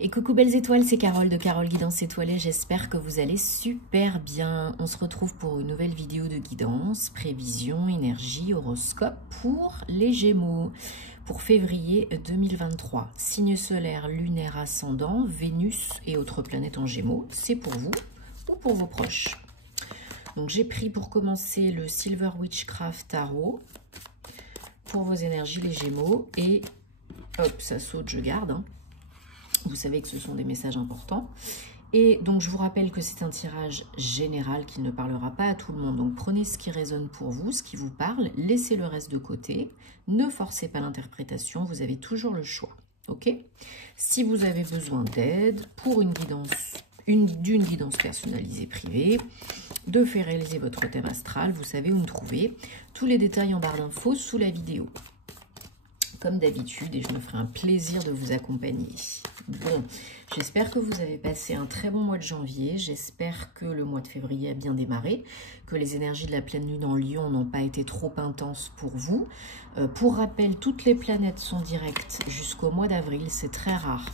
Et coucou belles étoiles, c'est Carole de Carole Guidance Étoilée, j'espère que vous allez super bien. On se retrouve pour une nouvelle vidéo de guidance, prévision, énergie, horoscope pour les Gémeaux pour février 2023. Signe solaire, lunaire, ascendant, Vénus et autres planètes en Gémeaux, c'est pour vous ou pour vos proches. Donc j'ai pris pour commencer le Silver Witchcraft Tarot pour vos énergies les Gémeaux et hop, ça saute, je garde, hein. Vous savez que ce sont des messages importants. Et donc, je vous rappelle que c'est un tirage général qui ne parlera pas à tout le monde. Donc, prenez ce qui résonne pour vous, ce qui vous parle. Laissez le reste de côté. Ne forcez pas l'interprétation. Vous avez toujours le choix. OK? Si vous avez besoin d'aide pour une guidance, d'une guidance personnalisée privée, de faire réaliser votre thème astral, vous savez où me trouver. Tous les détails en barre d'infos sous la vidéo. Comme d'habitude, et je me ferai un plaisir de vous accompagner. Bon, j'espère que vous avez passé un très bon mois de janvier. J'espère que le mois de février a bien démarré, que les énergies de la pleine lune en Lion n'ont pas été trop intenses pour vous. Pour rappel, toutes les planètes sont directes jusqu'au mois d'avril, c'est très rare.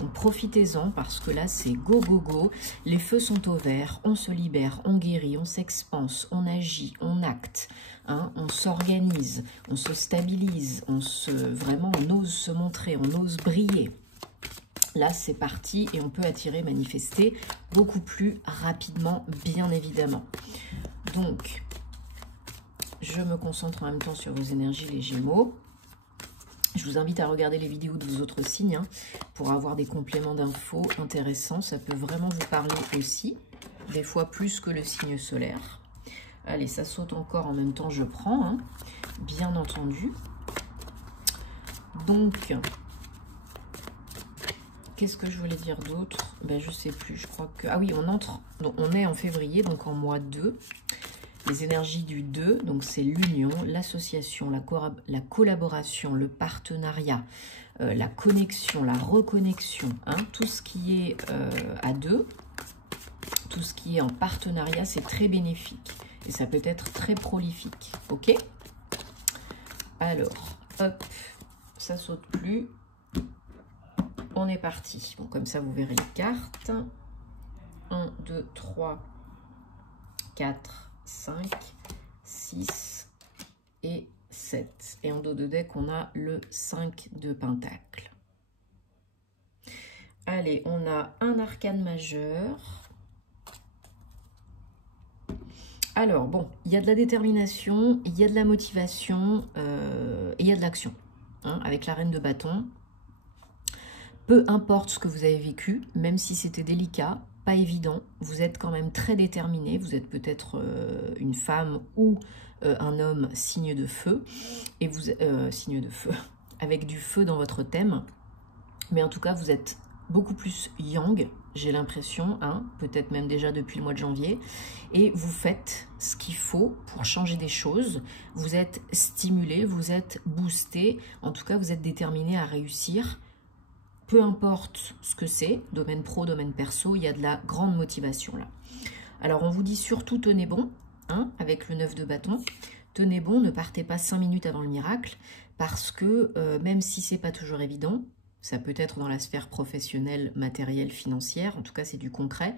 Donc profitez-en parce que là, c'est go, go, go. Les feux sont au vert, on se libère, on guérit, on s'expanse, on agit, on acte. Hein, on s'organise, on se stabilise, vraiment on ose se montrer, on ose briller. Là, c'est parti et on peut attirer, manifester beaucoup plus rapidement, bien évidemment. Donc, je me concentre en même temps sur vos énergies, les Gémeaux. Je vous invite à regarder les vidéos de vos autres signes hein, pour avoir des compléments d'infos intéressants. Ça peut vraiment vous parler aussi, des fois plus que le signe solaire. Allez, ça saute encore en même temps, je prends, hein, bien entendu. Donc, qu'est-ce que je voulais dire d'autre? Ben, je sais plus, je crois que... Ah oui, on est en février, donc en mois 2. Les énergies du 2, donc c'est l'union, l'association, la collaboration, le partenariat, la connexion, la reconnexion, hein, tout ce qui est à deux, tout ce qui est en partenariat, c'est très bénéfique. Et ça peut être très prolifique, ok? Alors, hop, ça saute plus. On est parti. Bon, comme ça, vous verrez les cartes. 1, 2, 3, 4, 5, 6 et 7. Et en dos de deck, on a le 5 de Pentacle. Allez, on a un arcane majeur. Alors, bon, il y a de la détermination, il y a de la motivation, et il y a de l'action, hein, avec la reine de bâton. Peu importe ce que vous avez vécu, même si c'était délicat, pas évident, vous êtes quand même très déterminé, vous êtes peut-être une femme ou un homme signe de feu, et vous signe de feu, avec du feu dans votre thème, mais en tout cas, vous êtes beaucoup plus yang, j'ai l'impression, hein, peut-être même déjà depuis le mois de janvier, et vous faites ce qu'il faut pour changer des choses, vous êtes stimulé, vous êtes boosté, en tout cas vous êtes déterminé à réussir, peu importe ce que c'est, domaine pro, domaine perso, il y a de la grande motivation là. Alors on vous dit surtout tenez bon, hein, avec le 9 de bâton, tenez bon, ne partez pas 5 minutes avant le miracle, parce que même si c'est pas toujours évident, ça peut être dans la sphère professionnelle, matérielle, financière, en tout cas c'est du concret,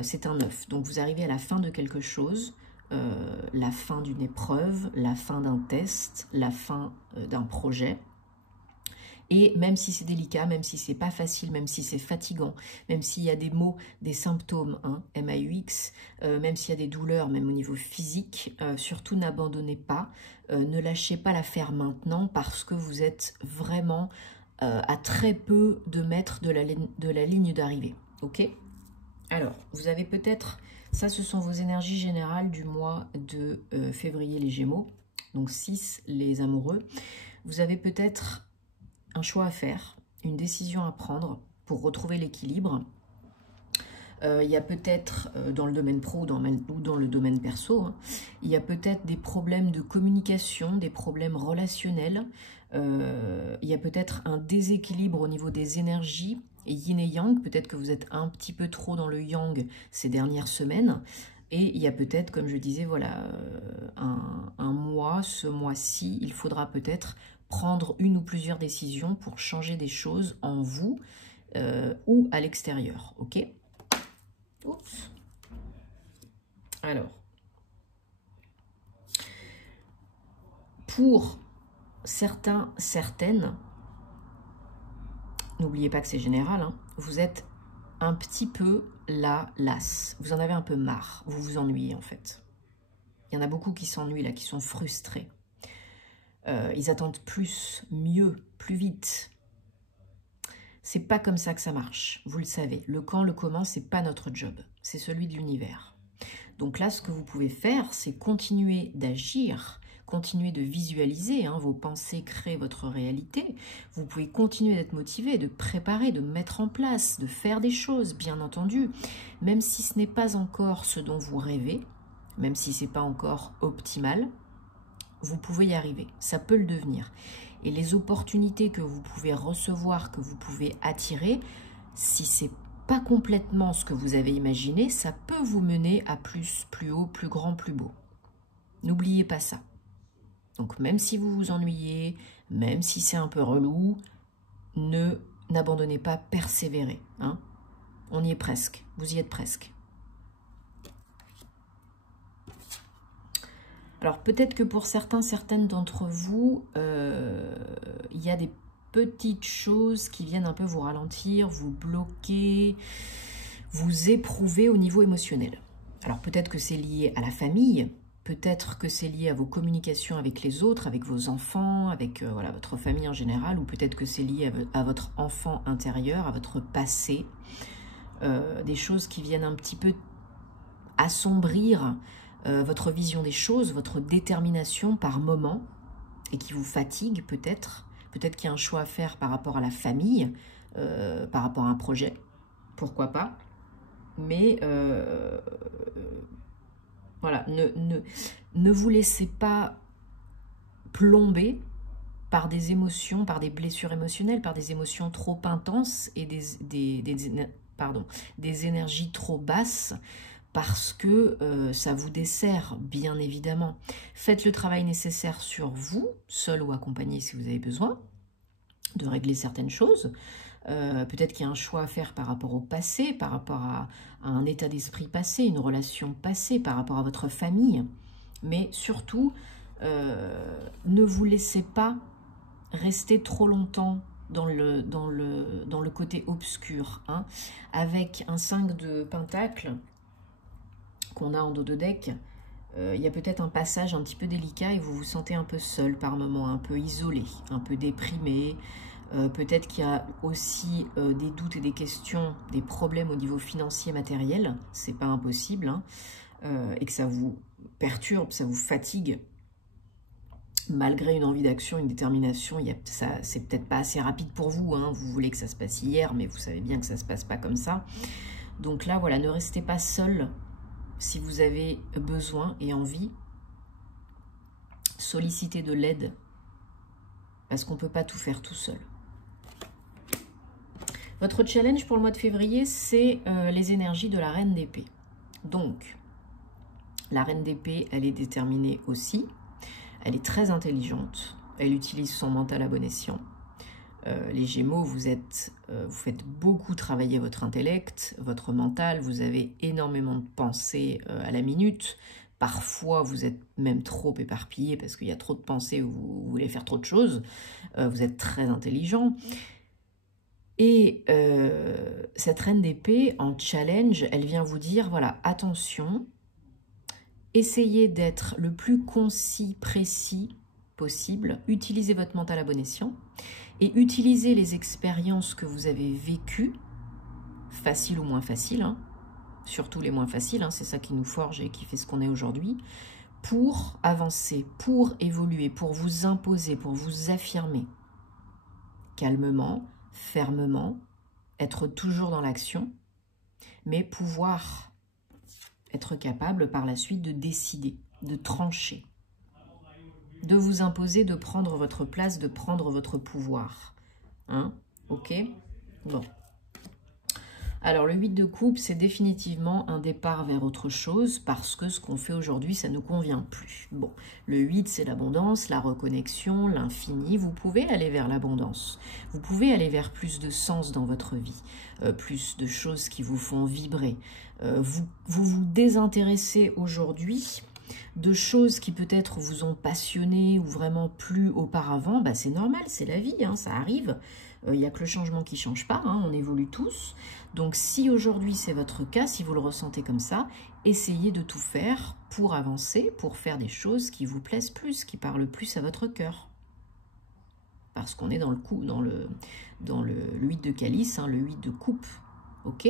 c'est un 9. Donc vous arrivez à la fin de quelque chose, la fin d'une épreuve, la fin d'un test, la fin d'un projet. Et même si c'est délicat, même si c'est pas facile, même si c'est fatigant, même s'il y a des maux, des symptômes, hein, MAUX, même s'il y a des douleurs, même au niveau physique, surtout n'abandonnez pas, ne lâchez pas l'affaire maintenant parce que vous êtes vraiment à très peu de mètres de la ligne d'arrivée. Ok? Alors, vous avez peut-être, ça ce sont vos énergies générales du mois de février les Gémeaux, donc 6 les amoureux. Vous avez peut-être un choix à faire, une décision à prendre pour retrouver l'équilibre. Il y a peut-être dans le domaine pro ou dans le domaine perso, hein, il y a peut-être des problèmes de communication, des problèmes relationnels, il y a peut-être un déséquilibre au niveau des énergies, et yin et yang, peut-être que vous êtes un petit peu trop dans le yang ces dernières semaines, et il y a peut-être, comme je disais, voilà, un mois, ce mois-ci, il faudra peut-être prendre une ou plusieurs décisions pour changer des choses en vous, ou à l'extérieur, ok? Oups. Alors, pour certains, certaines, n'oubliez pas que c'est général, hein, vous êtes un petit peu lasse. Vous en avez un peu marre, vous vous ennuyez en fait. Il y en a beaucoup qui s'ennuient là, qui sont frustrés. Ils attendent plus, mieux, plus vite. C'est pas comme ça que ça marche, vous le savez. Le quand, le comment, c'est pas notre job, c'est celui de l'univers. Donc là, ce que vous pouvez faire, c'est continuer d'agir, continuer de visualiser, hein, vos pensées créent votre réalité. Vous pouvez continuer d'être motivé, de préparer, de mettre en place, de faire des choses, bien entendu. Même si ce n'est pas encore ce dont vous rêvez, même si ce n'est pas encore optimal, vous pouvez y arriver, ça peut le devenir. Et les opportunités que vous pouvez recevoir, que vous pouvez attirer, si c'est pas complètement ce que vous avez imaginé, ça peut vous mener à plus, plus haut, plus grand, plus beau. N'oubliez pas ça. Donc même si vous vous ennuyez, même si c'est un peu relou, n'abandonnez pas, persévérez. Hein. On y est presque, vous y êtes presque. Alors peut-être que pour certains, certaines d'entre vous, il y a des petites choses qui viennent un peu vous ralentir, vous bloquer, vous éprouver au niveau émotionnel. Alors peut-être que c'est lié à la famille, peut-être que c'est lié à vos communications avec les autres, avec vos enfants, avec voilà, votre famille en général, ou peut-être que c'est lié à votre enfant intérieur, à votre passé, des choses qui viennent un petit peu assombrir votre vision des choses, votre détermination par moment, et qui vous fatigue peut-être. Peut-être qu'il y a un choix à faire par rapport à la famille, par rapport à un projet, pourquoi pas. Mais voilà, ne vous laissez pas plomber par des émotions, par des blessures émotionnelles, par des émotions trop intenses et des énergies trop basses, parce que ça vous dessert, bien évidemment. Faites le travail nécessaire sur vous, seul ou accompagné si vous avez besoin, de régler certaines choses. Peut-être qu'il y a un choix à faire par rapport au passé, par rapport à un état d'esprit passé, une relation passée, par rapport à votre famille. Mais surtout, ne vous laissez pas rester trop longtemps dans le côté obscur. Hein. Avec un 5 de pentacle qu'on a en dos de deck, il y a peut-être un passage un petit peu délicat et vous vous sentez un peu seul par moment, un peu isolé, un peu déprimé. Peut-être qu'il y a aussi des doutes et des questions, des problèmes au niveau financier matériel, c'est pas impossible, hein, et que ça vous perturbe, ça vous fatigue. Malgré une envie d'action, une détermination, c'est peut-être pas assez rapide pour vous, hein. Vous voulez que ça se passe hier, mais vous savez bien que ça se passe pas comme ça. Donc là, voilà, ne restez pas seul. Si vous avez besoin et envie, sollicitez de l'aide, parce qu'on ne peut pas tout faire tout seul. Votre challenge pour le mois de février, c'est les énergies de la Reine d'épée. Donc, la Reine d'épée, elle est déterminée aussi, elle est très intelligente, elle utilise son mental à bon escient. Les Gémeaux, vous faites beaucoup travailler votre intellect, votre mental, vous avez énormément de pensées à la minute. Parfois, vous êtes même trop éparpillé parce qu'il y a trop de pensées, vous voulez faire trop de choses. Vous êtes très intelligent. Et cette Reine d'épée, en challenge, elle vient vous dire, voilà, attention, essayez d'être le plus concis, précis possible, utilisez votre mental à bon escient, et utilisez les expériences que vous avez vécues, faciles ou moins faciles, hein, surtout les moins faciles, hein, c'est ça qui nous forge et qui fait ce qu'on est aujourd'hui, pour avancer, pour évoluer, pour vous imposer, pour vous affirmer. Calmement, fermement, être toujours dans l'action, mais pouvoir être capable par la suite de décider, de trancher, de vous imposer, de prendre votre place, de prendre votre pouvoir. Hein? Ok? Bon. Alors, le 8 de coupe, c'est définitivement un départ vers autre chose parce que ce qu'on fait aujourd'hui, ça ne nous convient plus. Bon, le 8, c'est l'abondance, la reconnexion, l'infini. Vous pouvez aller vers l'abondance. Vous pouvez aller vers plus de sens dans votre vie, plus de choses qui vous font vibrer. Vous désintéressez aujourd'hui de choses qui peut-être vous ont passionné ou vraiment plu auparavant. Bah, c'est normal, c'est la vie, hein, ça arrive. Il n'y a que le changement qui ne change pas, hein, on évolue tous. Donc si aujourd'hui c'est votre cas, si vous le ressentez comme ça, essayez de tout faire pour avancer, pour faire des choses qui vous plaisent plus, qui parlent plus à votre cœur. Parce qu'on est dans le 8 de calice, hein, le 8 de coupe. Ok?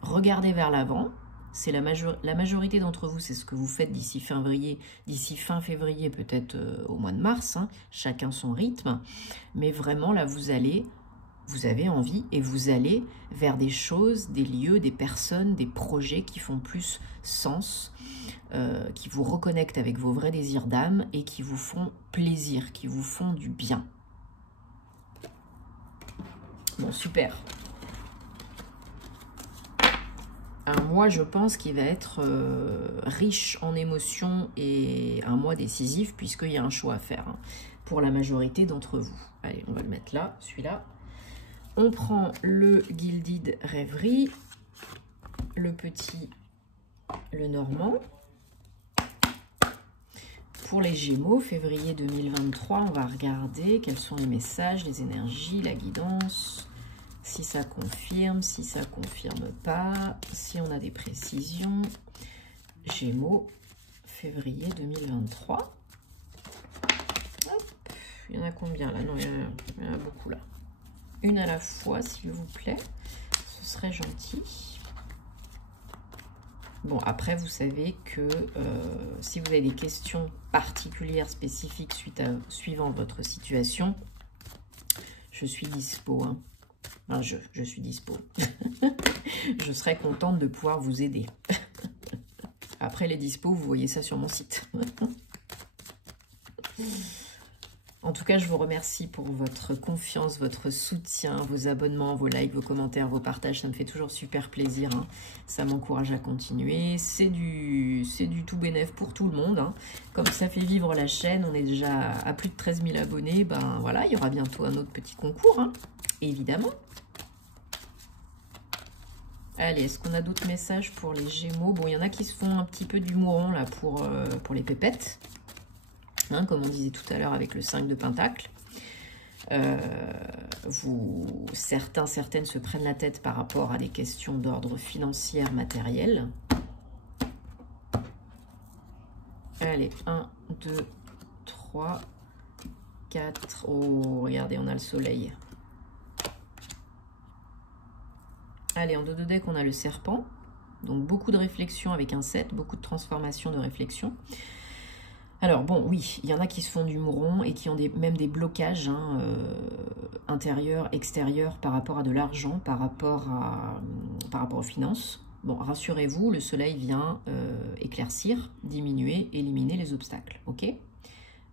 Regardez vers l'avant. C'est la majorité d'entre vous, c'est ce que vous faites d'ici fin février, peut-être au mois de mars, hein, chacun son rythme. Mais vraiment, là, vous avez envie et vous allez vers des choses, des lieux, des personnes, des projets qui font plus sens, qui vous reconnectent avec vos vrais désirs d'âme et qui vous font plaisir, qui vous font du bien. Bon, super. Un mois, je pense, qui va être riche en émotions et un mois décisif puisqu'il y a un choix à faire hein, pour la majorité d'entre vous. Allez, on va le mettre là, celui-là. On prend le Gilded Rêverie, le petit, le normand. Pour les Gémeaux, février 2023, on va regarder quels sont les messages, les énergies, la guidance... Si ça confirme, si ça confirme pas, si on a des précisions. Gémeaux, février 2023. Hop, il y en a combien là? Non, il y en a beaucoup là. Une à la fois, s'il vous plaît. Ce serait gentil. Bon, après, vous savez que si vous avez des questions particulières, spécifiques, suivant votre situation, je suis dispo, hein. Enfin, je suis dispo. Je serais contente de pouvoir vous aider. Après les dispos, vous voyez ça sur mon site. En tout cas, je vous remercie pour votre confiance, votre soutien, vos abonnements, vos likes, vos commentaires, vos partages. Ça me fait toujours super plaisir. Hein. Ça m'encourage à continuer. C'est du tout bénef pour tout le monde. Hein. Comme ça fait vivre la chaîne, on est déjà à plus de 13 000 abonnés. Ben voilà, il y aura bientôt un autre petit concours. Hein. Évidemment. Allez, est-ce qu'on a d'autres messages pour les Gémeaux? Bon, il y en a qui se font un petit peu du mouron là pour les pépettes. Hein, comme on disait tout à l'heure avec le 5 de Pentacle. Certaines se prennent la tête par rapport à des questions d'ordre financier, matériel. Allez, 1, 2, 3, 4. Oh, regardez, on a le soleil. Allez, en dos de deck, on a le serpent. Donc, beaucoup de réflexion avec un 7, beaucoup de transformation de réflexion. Alors, bon, oui, il y en a qui se font du mouron et qui ont même des blocages hein, intérieurs, extérieurs par rapport à de l'argent, par rapport aux finances. Bon, rassurez-vous, le soleil vient éclaircir, diminuer, éliminer les obstacles, ok?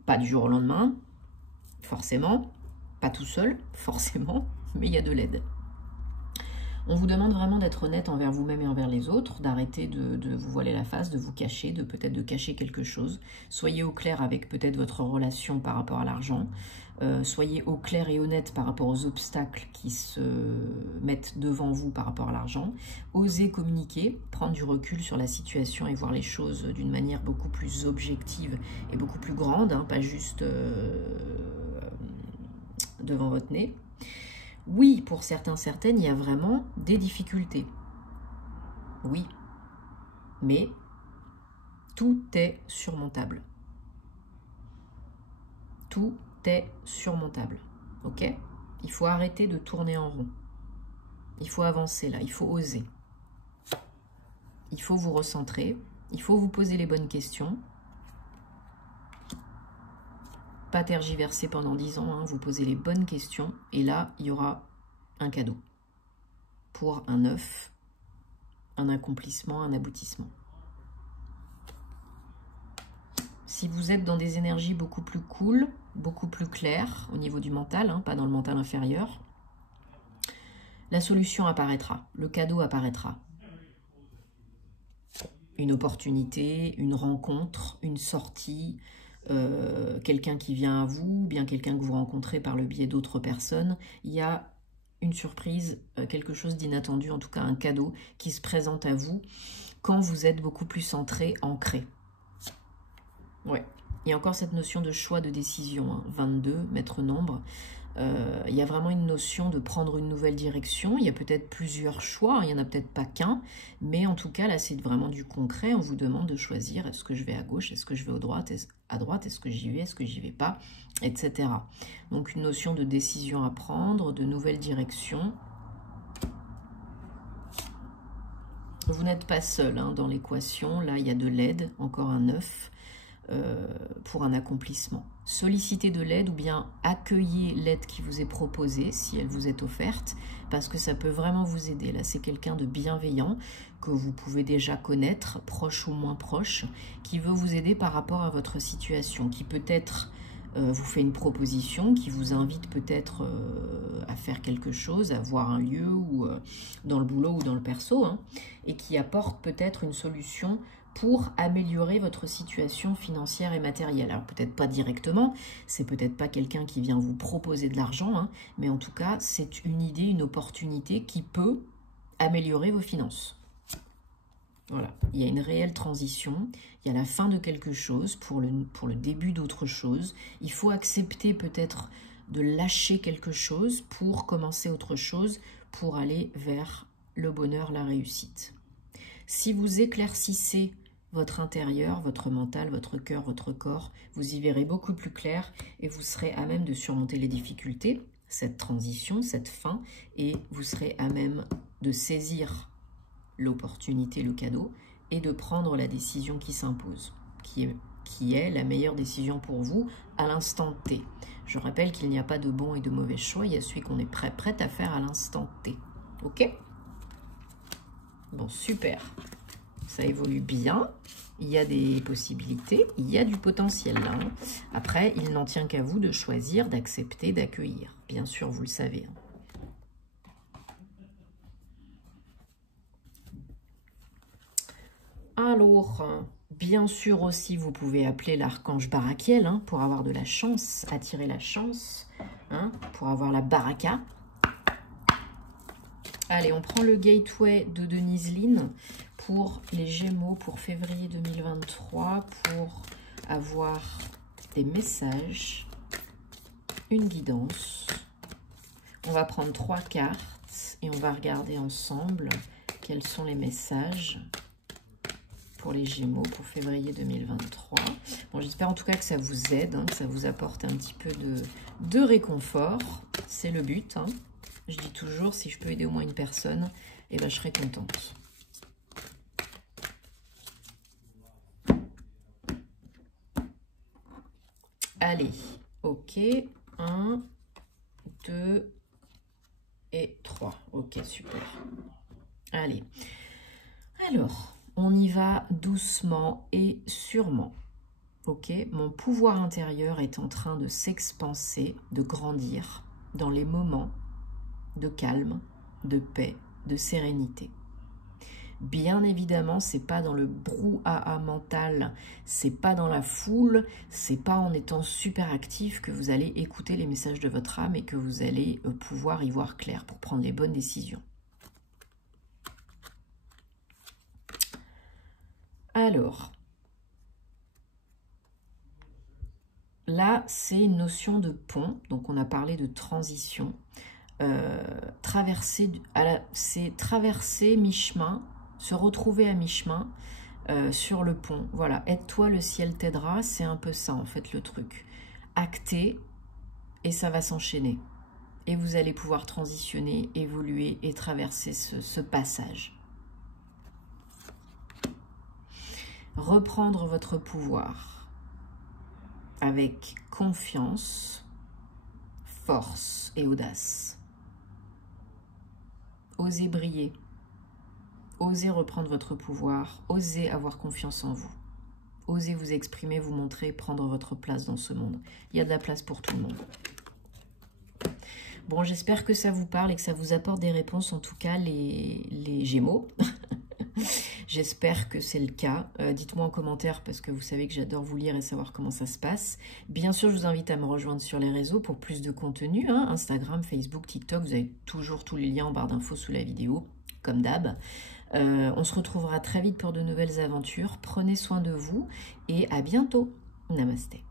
Pas du jour au lendemain, forcément, pas tout seul, forcément, mais il y a de l'aide. On vous demande vraiment d'être honnête envers vous-même et envers les autres, d'arrêter de vous voiler la face, de vous cacher, peut-être de cacher quelque chose. Soyez au clair avec peut-être votre relation par rapport à l'argent. Soyez au clair et honnête par rapport aux obstacles qui se mettent devant vous par rapport à l'argent. Osez communiquer, prendre du recul sur la situation et voir les choses d'une manière beaucoup plus objective et beaucoup plus grande, hein, pas juste devant votre nez. Oui, pour certaines, il y a vraiment des difficultés. Oui, mais tout est surmontable. Tout est surmontable, ok? Il faut arrêter de tourner en rond. Il faut avancer là, il faut oser. Il faut vous recentrer, il faut vous poser les bonnes questions. Pas tergiverser pendant 10 ans, hein, vous posez les bonnes questions et là, il y aura un cadeau pour un œuf, un accomplissement, un aboutissement. Si vous êtes dans des énergies beaucoup plus cool, beaucoup plus claires au niveau du mental, hein, pas dans le mental inférieur, la solution apparaîtra, le cadeau apparaîtra. Une opportunité, une rencontre, une sortie, quelqu'un qui vient à vous, bien quelqu'un que vous rencontrez par le biais d'autres personnes. Il y a une surprise, quelque chose d'inattendu, en tout cas un cadeau qui se présente à vous quand vous êtes beaucoup plus centré, ancré. Ouais. Il y a encore cette notion de choix, de décision, hein. 22, maître nombre. Il y a vraiment une notion de prendre une nouvelle direction. Il y a peut-être plusieurs choix, il n'y en a peut-être pas qu'un, mais en tout cas, là, c'est vraiment du concret. On vous demande de choisir, est-ce que je vais à gauche, est-ce que je vais à droite, est-ce que j'y vais, est-ce que j'y vais pas, etc. Donc, une notion de décision à prendre, de nouvelle direction. Vous n'êtes pas seul hein, dans l'équation. Là, il y a de l'aide, encore un 9. Pour un accomplissement. Sollicitez de l'aide ou bien accueillez l'aide qui vous est proposée si elle vous est offerte parce que ça peut vraiment vous aider. Là, c'est quelqu'un de bienveillant que vous pouvez déjà connaître, proche ou moins proche, qui veut vous aider par rapport à votre situation, qui peut-être vous fait une proposition, qui vous invite peut-être à faire quelque chose, à voir un lieu ou dans le boulot ou dans le perso, hein, et qui apporte peut-être une solution pour améliorer votre situation financière et matérielle. Alors peut-être pas directement, c'est peut-être pas quelqu'un qui vient vous proposer de l'argent, hein, mais en tout cas, c'est une idée, une opportunité qui peut améliorer vos finances. Voilà, il y a une réelle transition, il y a la fin de quelque chose pour le début d'autre chose. Il faut accepter peut-être de lâcher quelque chose pour commencer autre chose, pour aller vers le bonheur, la réussite. Si vous éclaircissez votre intérieur, votre mental, votre cœur, votre corps, vous y verrez beaucoup plus clair et vous serez à même de surmonter les difficultés, cette transition, cette fin, et vous serez à même de saisir l'opportunité, le cadeau, et de prendre la décision qui s'impose, qui est la meilleure décision pour vous à l'instant T. Je rappelle qu'il n'y a pas de bon et de mauvais choix, il y a celui qu'on est prête à faire à l'instant T. Ok ? Bon, super. Ça évolue bien, il y a des possibilités, il y a du potentiel là. Hein. Après, il n'en tient qu'à vous de choisir, d'accepter, d'accueillir. Bien sûr, vous le savez. Alors, bien sûr aussi, vous pouvez appeler l'archange Barakiel hein, pour avoir de la chance, attirer la chance, hein, pour avoir la baraka. Allez, on prend le gateway de Denise Lynn pour les Gémeaux pour février 2023 pour avoir des messages, une guidance. On va prendre 3 cartes et on va regarder ensemble quels sont les messages pour les Gémeaux pour février 2023. Bon, j'espère en tout cas que ça vous aide, hein, que ça vous apporte un petit peu de réconfort. C'est le but. Hein. Je dis toujours, si je peux aider au moins une personne, eh ben, je serai contente. Allez, ok. 1, 2 et 3. Ok, super. Allez. Alors, on y va doucement et sûrement. Ok, mon pouvoir intérieur est en train de s'expanser, de grandir dans les moments de calme, de paix, de sérénité. Bien évidemment, c'est pas dans le brouhaha mental, c'est pas dans la foule, c'est pas en étant super actif que vous allez écouter les messages de votre âme et que vous allez pouvoir y voir clair pour prendre les bonnes décisions. Alors, là, c'est une notion de pont, donc on a parlé de transition. C'est traverser mi-chemin, se retrouver à mi-chemin sur le pont. Voilà, aide-toi, le ciel t'aidera, c'est un peu ça en fait le truc. Acter et ça va s'enchaîner. Et vous allez pouvoir transitionner, évoluer et traverser ce passage. Reprendre votre pouvoir avec confiance, force et audace. Osez briller, osez reprendre votre pouvoir, osez avoir confiance en vous. Osez vous exprimer, vous montrer, prendre votre place dans ce monde. Il y a de la place pour tout le monde. Bon, j'espère que ça vous parle et que ça vous apporte des réponses, en tout cas les Gémeaux. J'espère que c'est le cas. Dites-moi en commentaire parce que vous savez que j'adore vous lire et savoir comment ça se passe. Bien sûr, je vous invite à me rejoindre sur les réseaux pour plus de contenu. Hein. Instagram, Facebook, TikTok, vous avez toujours tous les liens en barre d'infos sous la vidéo, comme d'hab. On se retrouvera très vite pour de nouvelles aventures. Prenez soin de vous et à bientôt. Namasté.